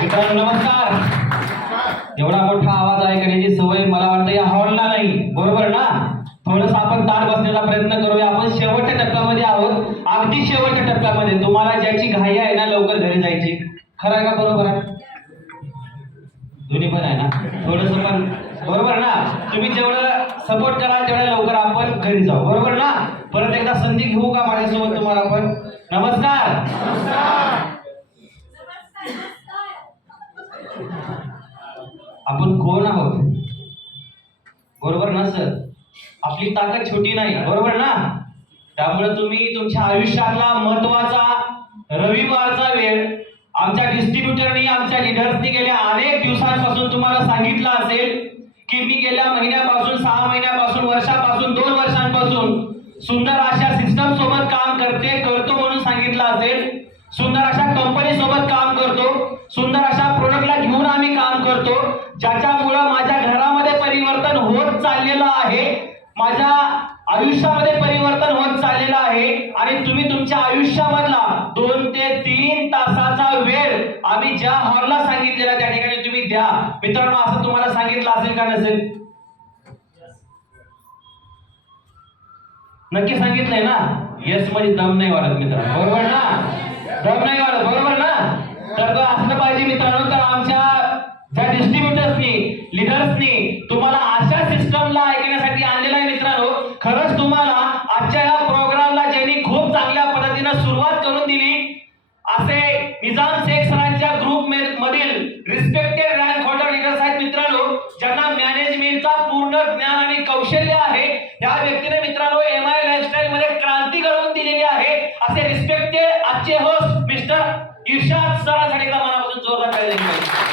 मित्रांनो नमस्कार. एवढा मोठा आवाज ऐकण्याची सवय मला वाटतं या हॉलला नाही, बरोबर ना? थोडस आपण ताट बसण्याचा प्रयत्न करूया. आपण शेवटच्या टप्प्यामध्ये आहोत, अगदी शेवटच्या टप्प्यामध्ये. तुम्हाला ज्याची घाई आहे ना लवकर घरी जायची, खरं आहे का? बरोबर आहे? दोन्ही पण आहे ना? थोडस पण बरोबर ना? तुम्ही जेवढं सपोर्ट कराल तेवढ्या लवकर आपण घरी जाऊ, बरोबर ना? परत एकदा संधी घेऊ का माझ्यासोबत तुम्हाला पण? नमस्कार. आपण कोण आहोत, बरोबर ना सर? आपली ताकद छोटी नाही, बरोबर ना? त्यामुळे तुम्ही तुमच्या आयुष्यातला महत्वाचा रविवारचा वेळ आमच्या डिस्ट्रीब्युटरनी, आमच्या लीडर्सनी गेल्या अनेक दिवसांपासून तुम्हाला सांगितलं असेल की मी गेल्या महिन्यापासून, 6 महिन्यापासून, वर्षापासून, 2 वर्षांपासून सुंदर अशा सिस्टम सोबत काम करतो म्हणून सांगितलं असेल. सुंदर अशा कंपनी सोबत काम करतो, सुंदर अशा प्रोडक्टला घेऊन आम्ही काम करतो, ज्याच्यामुळं माझ्या घरामध्ये परिवर्तन होत चाललेलं आहे, माझ्या आयुष्यामध्ये परिवर्तन होत चाललेलं आहे. आणि तुम्ही तुमच्या आयुष्यामधला 2 ते 3 तासाचा वेळ आम्ही ज्या हॉलला सांगितलेला त्या ठिकाणी तुम्ही द्या. मित्रांनो, असं तुम्हाला सांगितलं असेल का नसेल? नक्की सांगितलंय ना? येस मध्ये दम नाही वाढत मित्रांनो, बरोबर ना? दम नाही वाढत, बरोबर ना? तर तो असलं पाहिजे मित्रांनो. तर आमच्या ज्या डिस्ट्रीब्युटर्सनी, लीडर्सनी तुम्हाला अशा सिस्टमला ऐकण्यासाठी आणलेलं आहे मित्रांनो. खरंच तुम्हाला आजच्या या प्रोग्रामला ज्यांनी खूप चांगल्या पद्धतीने सुरुवात करून दिली असे निजाम शेख सरांच्या ग्रुप मधील रिस्पेक्टेड रँक होल्डर लीडर्स आहेत मित्रांनो, ज्यांना मॅनेजमेंटचा पूर्ण ज्ञान आणि कौशल्य आहे. या व्यक्तीने मित्रांनो MI लाईफस्टाईल मध्ये क्रांती घडवून दिलेली आहे. असे रिस्पेक्टेड आजचे होस्ट मिस्टर इर्शाद सरांसाठी एकदा मनापासून जोरदार टाळ्या द्यायला पाहिजे.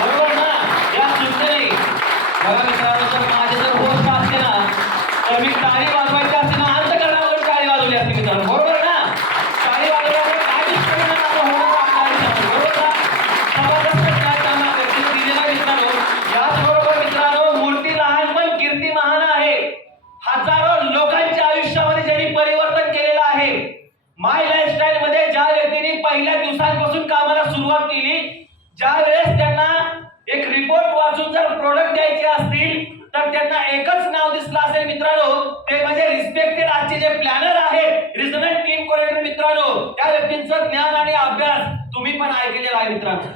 बरोबर ना? या सुंदरी माझे जर होस्ट असते ना तर मी टाळी वाजवायची असते ना, अंतकरणावरून टाळी वाजवली असते मित्रांनो, बरोबर ना? टाळी वाजवल्यावर काय दिसतं ना, बरोबर ना? जबरदस्त काय काम दिलेला मित्रांनो. याचबरोबर मित्रांनो, मूर्ती लहान पण कीर्ती महान आहे. हजारो लोकांच्या आयुष्यामध्ये ज्यांनी परिवर्तन केलेलं आहे. माय लाईफस्टाईल मध्ये ज्या व्यक्तीने पहिल्या दिवसांपासून कामाला सुरुवात केली, ज्या वेळेस त्यांना एक रिपोर्ट वाचून जर प्रोडक्ट द्यायचे असतील तर त्यांना एकच नाव दिसलं असेल मित्रांनो, ते म्हणजे रिस्पेक्टेड आजचे जे प्लॅनर आहेत, रिजनल टीम कोऑर्डिनेटर मित्रांनो. त्या व्यक्तींचं ज्ञान आणि अभ्यास तुम्ही पण ऐकलेला आहे मित्रांनो.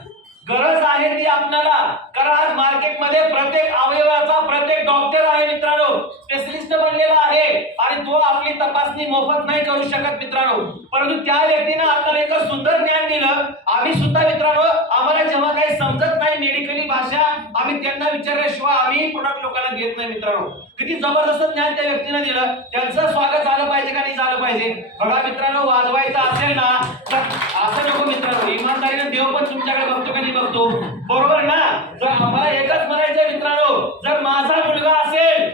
गरज आहे ती आपल्याला, कारण आज मार्केटमध्ये प्रत्येक अवयवाचा प्रत्येक डॉक्टर आहे मित्रांनो, स्पेशलिस्ट बनलेला आहे. आणि तो आपली तपासणी मोफत नाही करू शकत मित्रांनो, परंतु त्या व्यक्तीने आपल्याला एक सुंदर ज्ञान दिलं. आम्ही सुद्धा मित्रांनो, आम्हाला जेव्हा काही समजत नाही मेडिकली भाषा, आम्ही त्यांना विचारल्याशिवाय आम्ही प्रोडक्ट लोकांना देत नाही मित्रांनो. किती जबरदस्त ज्ञान त्या व्यक्तीने दिलं. त्यांचं स्वागत झालं पाहिजे का नाही झालं पाहिजे? बघा मित्रांनो, वाजवायचं असेल ना तर असं नको मित्रांनो, इमानदारीने देव पण तुमच्याकडे बघतो का नाही बघतो, बरोबर ना? जर आम्हाला एकच म्हणायचं मित्रांनो, जर माझा मुलगा असेल,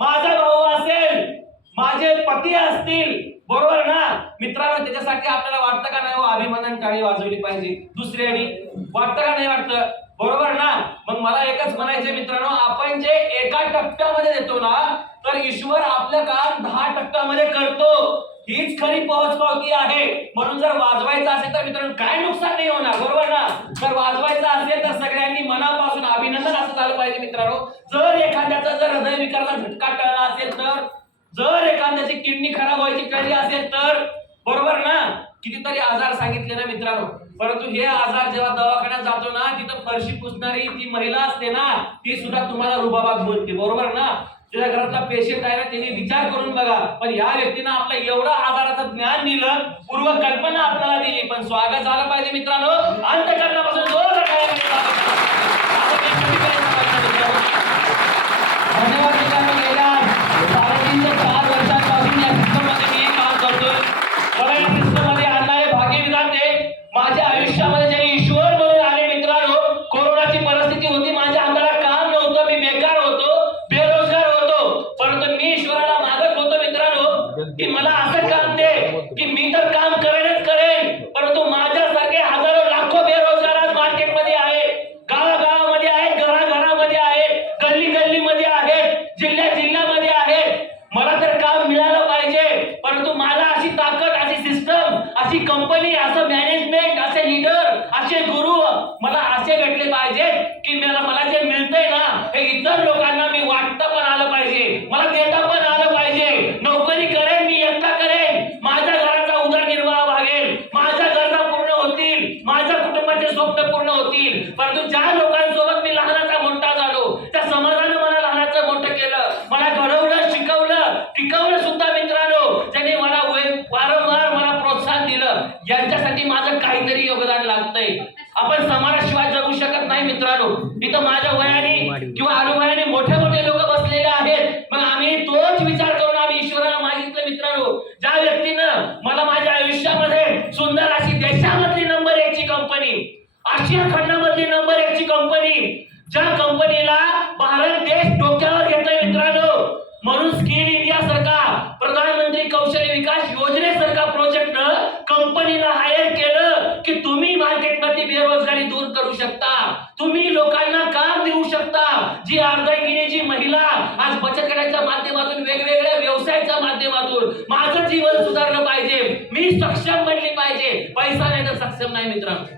माझा भाऊ असेल, माझे पती असतील, बरोबर ना मित्रांनो, त्याच्यासाठी आपल्याला वाटतं का नाही हो अभिमानाने टाळी वाजवली पाहिजे? दुसऱ्याने वाटतं का नाही वाटतं? बरोबर ना? मग मला एकच म्हणायचं मित्रांनो, आपण जे एका टप्प्यामध्ये देतो ना, तर ईश्वर आपलं काम 10% करतो. हीच खरी पोहोचपावती आहे. म्हणून जर वाजवायचं असेल तर मित्रांनो काय नुकसान नाही होणार, बरोबर ना? जर वाजवायचं असेल तर सगळ्यांनी मनापासून अभिनंदन असं झालं पाहिजे मित्रांनो. जर एखाद्याचा जर हृदयविकाराचा झटका टळला असेल तर, जर एखाद्याची किडनी खराब व्हायची टळली असेल तर, बरोबर ना? कितीतरी आजार सांगितले ना मित्रांनो, परंतु हे आजार जेव्हा दवाखान्यात जातो ना, तिथं फरशी पुसणारी ती महिला असते ना, ती सुद्धा तुम्हाला रुबाबात बोलते, बरोबर ना? ज्या घरातला पेशंट आहे ना, त्यांनी विचार करून बघा. पण या व्यक्तीनं आपलं एवढं आजाराचं ज्ञान दिलं, पूर्व कल्पना आपल्याला दिली, पण स्वागत झालं पाहिजे मित्रांनो. अंतःकरणापासून जोरदार टाळ्या धन्यवाद मित्रांनो. गेल्या 3.5 ते 4 वर्षांपासून या सिस्टममध्ये मी काम करतोय. मला या सिस्टममध्ये आणणारे भाग्य विधाते माझ्या आयुष्यामध्ये ज्यांनी ईश्वर म्हणून आले मित्रांनो. कोरोनाची परिस्थिती होती, माझ्या अंगाला काम नव्हतं, मी बेकार होतो, बेरोजगार होतो, परंतु मी ईश्वराला मागत होतो मित्रांनो की मला असं काम दे की मी तर काम करेनच करेन, परंतु माझ्यासारखे हजारो लाखो बेरोजगार आज मार्केटमध्ये आहे, गावागावामध्ये आहेत, घराघरा मोठे मोठे लोक बसलेले आहेत. मग आम्ही तोच विचार करून आम्ही ईश्वराला मागितलं मित्रांनो, ज्या व्यक्तीनं मला माझ्या आयुष्यामध्ये सुंदर अशी देशामधली नंबर 1 ची कंपनी, आशिया खंडामधली नंबर 1 ची कंपनी, ज्या कंपनीला भारत देश डोक्यावर घेतोय मित्रांनो, म्हणून स्किल इंडिया सारखा प्रधानमंत्री कौशल्य विकास योजनेसारखा प्रोजेक्टनं कंपनीला हायर केलं की तुम्ही मार्केटमधली बेरोजगारी दूर करू शकता, तुम्ही लोकांना काम देऊ शकता. जी अर्धांगिनी जी महिला आज बचत गटाच्या माध्यमातून वेगवेगळ्या व्यवसायाच्या माध्यमातून माझं जीवन सुधारलं पाहिजे, मी सक्षम बनली पाहिजे. पैसा नाही तर सक्षम नाही मित्रांनो.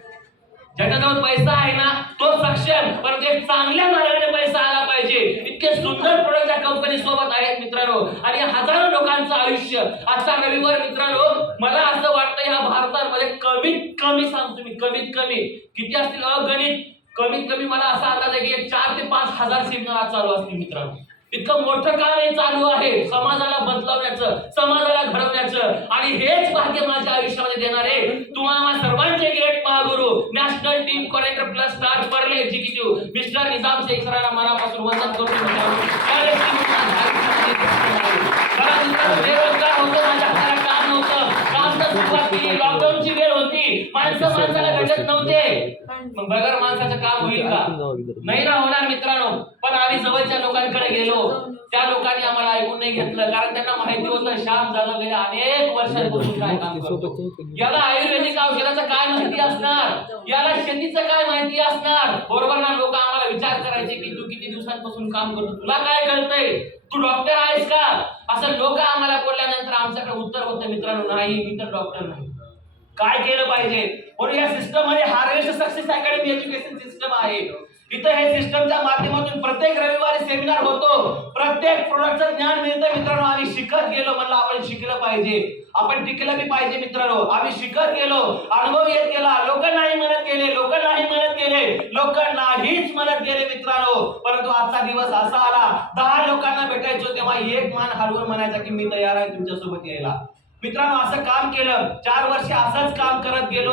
ज्याच्याजवळ पैसा आहे ना तो सक्षम, पण ते चांगल्या मार्गाने पैसा आला पाहिजे. इतके सुंदर प्रोडक्ट या कंपनी सोबत आहेत मित्रांनो, आणि हजारो लोकांचं आयुष्य. आजचा रविवार मित्रांनो, मला असं वाटतं ह्या भारतामध्ये कमीत कमी सांगतो मी, कमीत कमी किती असतील अगणित, कमीत कमी मला असा अंदाज आहे की 4 ते 5 हजार सेमिनार चालू असतील मित्रांनो. इतकं मोठं काम हे चालू आहे समाजाला बदलवण्याचं, समाजाला घडवण्याचं, आणि हेच भाग्य माझ्या आयुष्यामध्ये देणारे तुम्हाला सर्वांचे ग्रेट महागुरु national team coordinator plus star Parle executive mister Nizam Shaikh सरांना मनापासून वंदन करतो बेरोजगार होतो, माझ्या हाताला काम नव्हतं, काम तर सुरुवात केली, लॉकडाऊनची वेळ होती, माणसाला भेटत नव्हते, मग बगर माणसाचं काम होईल का? नाही ना होणार मित्रांनो. पण आम्ही जवळच्या लोकांकडे गेलो, त्या लोकांनी आम्हाला ऐकून नाही घेतलं, कारण त्यांना माहिती होतं श्याम जाधव गेल्या अनेक वर्षांपासून काय काम करतो. याला आयुर्वेदिक औषधाचं काय माहिती असणार, याला शेतीचं काय माहिती असणार, बरोबर ना? लोक आम्हाला विचार करायचे की तू किती दिवसांपासून काम करतो, तुला काय कळतंय, तू डॉक्टर आहेस का, असं लोक आम्हाला बोलल्यानंतर आमच्याकडे उत्तर होतं मित्रांनो, नाही मी तर डॉक्टर नाही. काय केलं पाहिजे? म्हणून या सिस्टम मध्ये harvest success academy education system आहे. इथं हे सिस्टमच्या माध्यमातून प्रत्येक रविवारी सेमिनार होतो, प्रत्येक प्रोडक्टचं ज्ञान मिळतं मित्रांनो. आम्ही शिकत गेलो, म्हणलं आपण शिकलं पाहिजे, आपण टिकलं बी पाहिजे मित्रांनो. आम्ही शिकत गेलो, अनुभव येत गेला, लोक नाही म्हणत गेले, लोक नाही म्हणत गेले, लोक नाहीच म्हणत गेले मित्रांनो. परंतु आजचा दिवस असा आला, 10 लोकांना भेटायचो तेव्हा एक मान हलवून म्हणायचा की मी तयार आहे तुमच्यासोबत यायला. मित्रांनो असं काम केलं, 4 वर्ष असंच काम करत गेलो,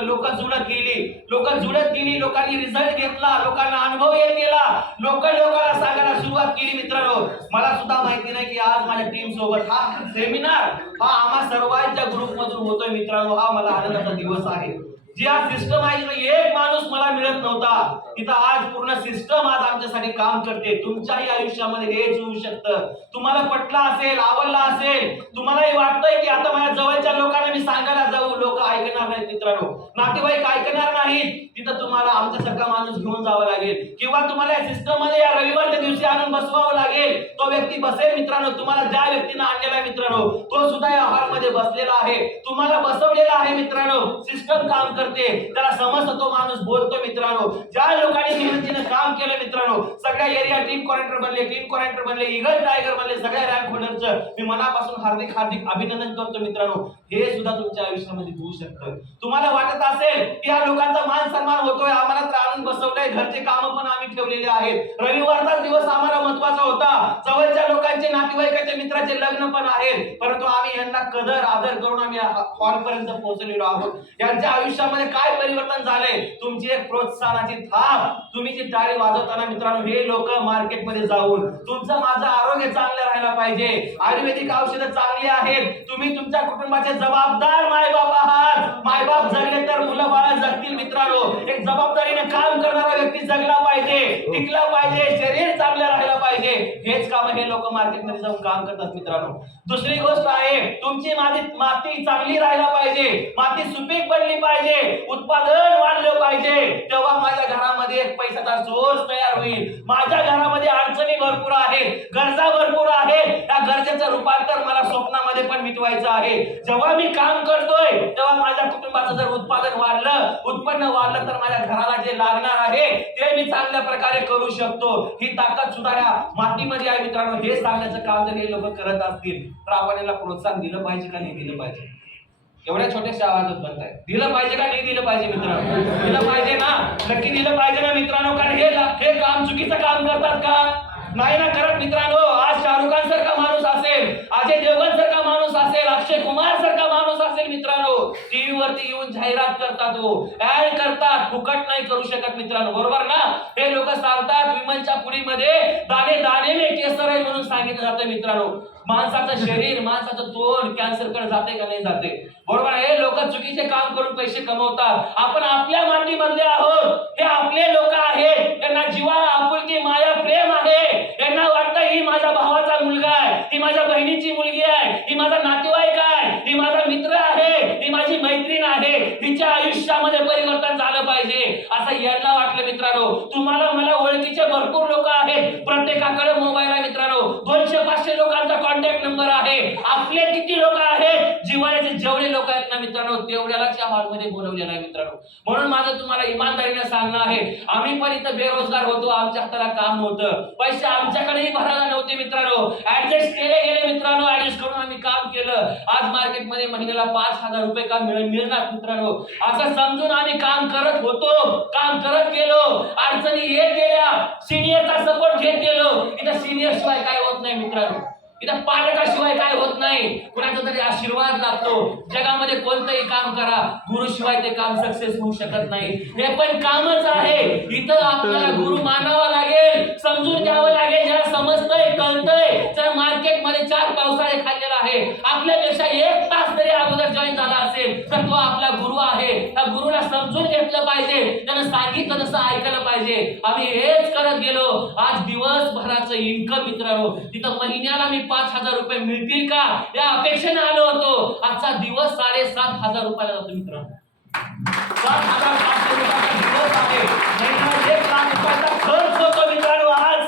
लोक जुळत गेली, लोकांनी रिझल्ट घेतला, लोकांना अनुभव येत गेला, लोकांना सांगायला सुरुवात केली मित्रांनो. मला सुद्धा माहिती नाही की आज माझ्या टीम सोबत हा सेमिनार हा आम्हा सर्वांच्या ग्रुप मधून होतोय मित्रांनो. हा मला आनंदाचा दिवस आहे. जी आज सिस्टम आहे, एक माणूस मला मिळत नव्हता, तिथं आज पूर्ण सिस्टम आज आमच्यासाठी काम करते. तुमच्याही आयुष्यामध्ये हेच होऊ शकतं. तुम्हाला पटला असेल, आवडला असेल, तुम्हालाही वाटतंय की आता माझ्या जवळच्या लोकांना मी सांगायला जाऊ, लोक ऐकणार नाहीत मित्रांनो, नातेवाईक ऐकणार नाहीत, तिथं तुम्हाला आमच्यासारखा माणूस घेऊन जावं लागेल, किंवा तुम्हाला या सिस्टम मध्ये या रविवारच्या दिवशी आणून बसवावं लागेल. तो व्यक्ती बसेल मित्रांनो, तुम्हाला ज्या व्यक्तीनं आणलेला आहे मित्रांनो तो सुद्धा या हॉल मध्ये बसलेला आहे, तुम्हाला बसवलेला आहे मित्रांनो. सिस्टम काम करते, त्याला समजतं, तो माणूस बोलतो मित्रांनो. ज्या लोकांनी मेहनतीने काम केलं मित्रांनो, सगळ्या एरिया टीम कॉर्डिनेटर बनले, ईगल टायगर बनले, सगळ्या रँक होल्डरचं मी मनापासून हार्दिक अभिनंदन करतो मित्रांनो. हे सुद्धा तुमच्या आयुष्यामध्ये होऊ शकतं. तुम्हाला वाटत असेल की या लोकांचा मान सन्मान होतोय, आम्हाला तर आणून बसवलंय, घरचे कामं पण आम्ही ठेवलेले आहेत, रविवारचा दिवस आम्हाला महत्वाचा होता, जवळच्या लोकांचे नातेवाईकाचे मित्राचे लग्न पण आहेत, परंतु आम्ही यांना कदर आदर करून आम्ही हॉल पर्यंत पोहोचलेलो आहोत. यांच्या आयुष्यामध्ये काय परिवर्तन झाले? तुमची एक प्रोत्साहनाची थाप, तुम्ही जी टाळी वाजवताना मित्रांनो, हे लोक मार्केटमध्ये जाऊन तुमचं माझं आरोग्य चांगलं राहायला पाहिजे, आयुर्वेदिक औषधं चांगली आहेत, तुम्ही तुमच्या कुटुंबाचे जबाबदार मायबाप आहात, मायबाप जगले तर मुलं बाळ जगतील मित्रांनो. एक जबाबदारीने काम करणारा व्यक्ती जगला पाहिजे, टिकला पाहिजे, शरीर चांगलं राहायला पाहिजे, हेच काम हे लोक मार्केटमध्ये जाऊन काम करतात मित्रांनो. दुसरी गोष्ट आहे, तुमची माती चांगली राहायला पाहिजे, माती सुपीक बनली पाहिजे, उत्पादन वाढलं पाहिजे, तेव्हा माझ्या घरामध्ये एक पैशाचा सोर्स तयार होईल. माझ्या घरामध्ये अडचणी भरपूर आहेत, गरजा भरपूर आहेत, त्या गरजेचं रूपांतर मला स्वप्नामध्ये पण मिटवायचं आहे. जेव्हा मी काम करतोय तेव्हा माझ्या कुटुंबाचं जर उत्पादन वाढलं, उत्पन्न वाढलं, तर माझ्या घराला जे लागणार आहे ते मी चांगल्या प्रकारे करू शकतो. ही ताकद सुद्धा या मातीमध्ये आहे मित्रांनो. हे सांगण्याचं काम जर हे लोक करत असतील तर आपण याला प्रोत्साहन दिलं पाहिजे का नाही दिलं पाहिजे? एवढ्या छोट्याशा आवाजात म्हणताय, दिलं पाहिजे का नाही दिलं पाहिजे मित्रांनो? दिलं पाहिजे ना, नक्की दिलं पाहिजे ना मित्रांनो. कारण हे काम चुकीचं काम करतात का? नाही ना करत मित्रांनो. आज शाहरुख खान सारखा माणूस असेल, अजय देवगन सारखा माणूस असेल, अक्षय कुमार सारखा माणूस असेल मित्रांनो, टीव्ही वरती येऊन जाहिरात करतात, ऍड करतात, फुकट नाही करू शकत मित्रांनो, बरोबर ना? हे लोक सांगतात विमलच्या पुडीमध्ये म्हणून सांगितलं जातं मित्रांनो. माणसाचं शरीर, माणसाचं तोंड कॅन्सरकडे जाते का नाही जाते, बरोबर आहे. लोक चुकीचे काम करून पैसे कमवतात. आपण आपल्या मातीमधले आहोत. हे आपले लोक आहेत. त्यांना जिव्हाळा, आपुलकी, माया, प्रेम आहे. यांना वाटतं ही माझ्या भावाचा मुलगा आहे, ही माझ्या बहिणीची मुलगी आहे, ही माझा नातेवाईक आहे, ही माझा मित्र आहे, ही माझी मैत्रीण आहे, हिच्या आयुष्यामध्ये परिवर्तन झालं पाहिजे असं यांना वाटलं मित्रांनो. तुम्हाला मला ओळखीचे भरपूर लोक आहेत. प्रत्येकाकडे मोबाईल आहे मित्रांनो. 200-500 लोकांचा कॉन्टॅक्ट नंबर आहे. आपले किती लोक आहेत? जिव्हाळ्याचे जेवढे लोक आहेत ना मित्रांनो, तेवढ्यालाच या हॉलमध्ये बोलवलेलं आहे मित्रांनो. म्हणून माझं तुम्हाला इमानदारीने सांगणं आहे, आम्ही पण इथं बेरोजगार होतो. आमच्या हाताला काम नव्हतं, पैसे आमच्याकडेही भरायला नव्हते मित्रांनो. ऍडजस्ट केले गेले मित्रांनो. ऍडजस्ट करून आम्ही काम केलं. आज मार्केटमध्ये महिन्याला 5,000 रुपये काम मिळणार मित्रांनो. असं समजून आम्ही काम करत होतो, काम करत गेलो. अडचणी येत गेल्या, सिनियरचा सपोर्ट घेत गेलो. इथं सिनियर शिवाय काय होत नाही मित्रांनो. इथं पालकाशिवाय काय होत नाही. कुणाचा तरी आशीर्वाद लागतो. जगामध्ये कोणतंही काम करा, गुरुशिवाय ते काम सक्सेस होऊ शकत नाही. हे पण कामच आहे. इथं आपल्याला गुरु मानावा लागेल, समजून घ्यावं लागेल. ज्याला समजतंय, कळतंय, जर मार्केटमध्ये 4 पावसाळे खाल्लेला आहे, आपल्यापेक्षा 1 तास जरी अगोदर जॉईन झाला असेल तर तो आपला गुरु आहे. त्या गुरुला समजून घेतलं पाहिजे, त्यानं सांगितलं तसं ऐकलं पाहिजे. आम्ही हेच करत गेलो. आज दिवसभराचं इन्कम मित्रांनो, तिथं महिन्याला मी 5,000 रुपये मिळतील का या अपेक्षेने आलो होतो. आजचा दिवस 7,500 रुपयाला जातो मित्रांनो. 7,500 रुपयाचा दिवस आहे. महिन्याला 1 लाख रुपयाचा खर्च होतो मित्रांनो. आज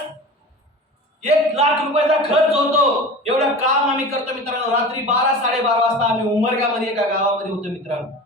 1 लाख रुपयाचा खर्च होतो. एवढं काम आम्ही करतो मित्रांनो. रात्री 12-12:30 वाजता आम्ही उमरग्यामध्ये एका गावामध्ये होतो मित्रांनो.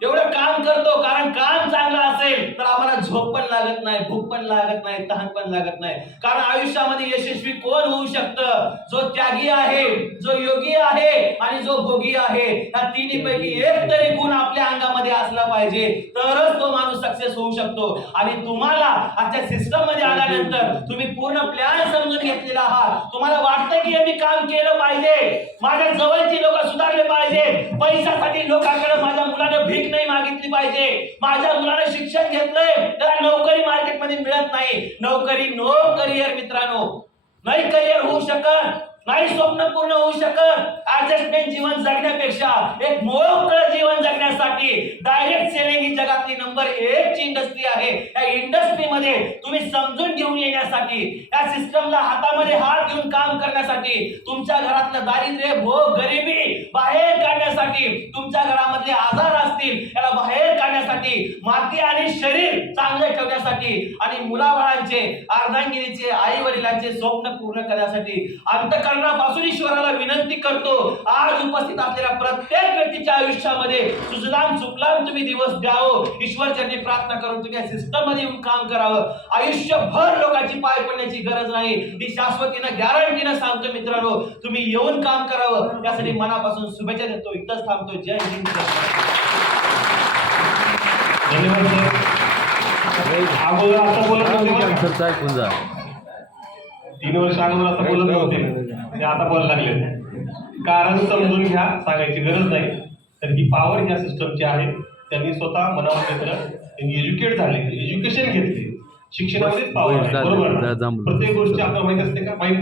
एवढं काम करतो कारण काम चांगलं असेल तर आम्हाला झोप पण लागत नाही, भूक पण लागत नाही, तहान पण लागत नाही. कारण आयुष्यामध्ये यशस्वी कोण होऊ शकतं? जो त्यागी आहे, जो योगी आहे आणि जो भोगी आहे. या तिन्हीपैकी एक तरी गुण आपल्या अंगामध्ये असला पाहिजे, तरच तो माणूस सक्सेस होऊ शकतो. आणि तुम्हाला आजच्या सिस्टम मध्ये आल्यानंतर तुम्ही पूर्ण प्लॅन समजून घेतलेला आहात. तुम्हाला वाटतं की मी काम केलं पाहिजे, माझ्या जवळची लोक सुधारले पाहिजे, पैशासाठी लोकांकडे माझ्या मुलाने भीक नाही मागितली पाहिजे, माझ्या मुलाने शिक्षण घेतलंय त्याला नोकरी मार्केटमध्ये मिळत नाही. नोकरी नो करिअर मित्रांनो. नाही करिअर होऊ शकत, नाही स्वप्न पूर्ण होऊ शकत. ऍडजस्टमेंट जीवन जगण्यापेक्षा एक मोकळं जीवन जगण्यासाठी डायरेक्ट सेलिंग ही जगातली नंबर 1 ची इंडस्ट्री आहे. या इंडस्ट्रीमध्ये तुम्ही समजून घेऊन येण्यासाठी, या सिस्टमला हातामध्ये हात घेऊन काम करण्यासाठी, तुमच्या घरातलं दारिद्र्य, भोग, गरिबी बाहेर काढण्यासाठी, तुमच्या घरामधले आजार असतील त्याला बाहेर काढण्यासाठी, माती आणि शरीर चांगले ठेवण्यासाठी आणि मुलाबाळांचे, अर्धांगिनीचे, आई वडिलांचे स्वप्न पूर्ण करण्यासाठी अंतःकरणापासून ईश्वराला विनंती करतो, आज उपस्थित असलेल्या प्रत्येक व्यक्तीच्या आयुष्यामध्ये सुजलाम सुफलाम तुम्ही दिवस द्यावं. ईश्वर चरणी प्रार्थना करून तुम्ही या सिस्टम मध्ये येऊन काम करावं. आयुष्यभर लोकांची पाय पडण्याची गरज नाही. ही शाश्वतीनं गॅरंटीनं सांगतो मित्रांनो, तुम्ही येऊन काम करावं. त्यासाठी मनापासून शुभेच्छा देतो. इथंच थांबतो. जय हिंद. अगोदर असं बोलत नव्हते, 3 वर्ष अगोदर असं बोलत नव्हते, ते आता बोलायला लागले. कारण समजून घ्या, सांगायची गरज नाही. तर ही पॉवर ह्या सिस्टमची आहे. त्यांनी स्वतः मनामध्ये केलं, त्यांनी एज्युकेट झाले, एज्युकेशन घेतले. शिक्षणामध्येच पॉवर आहे, बरोबर ना? प्रत्येक गोष्टी आपल्याला माहिती असते का? माहित नसते.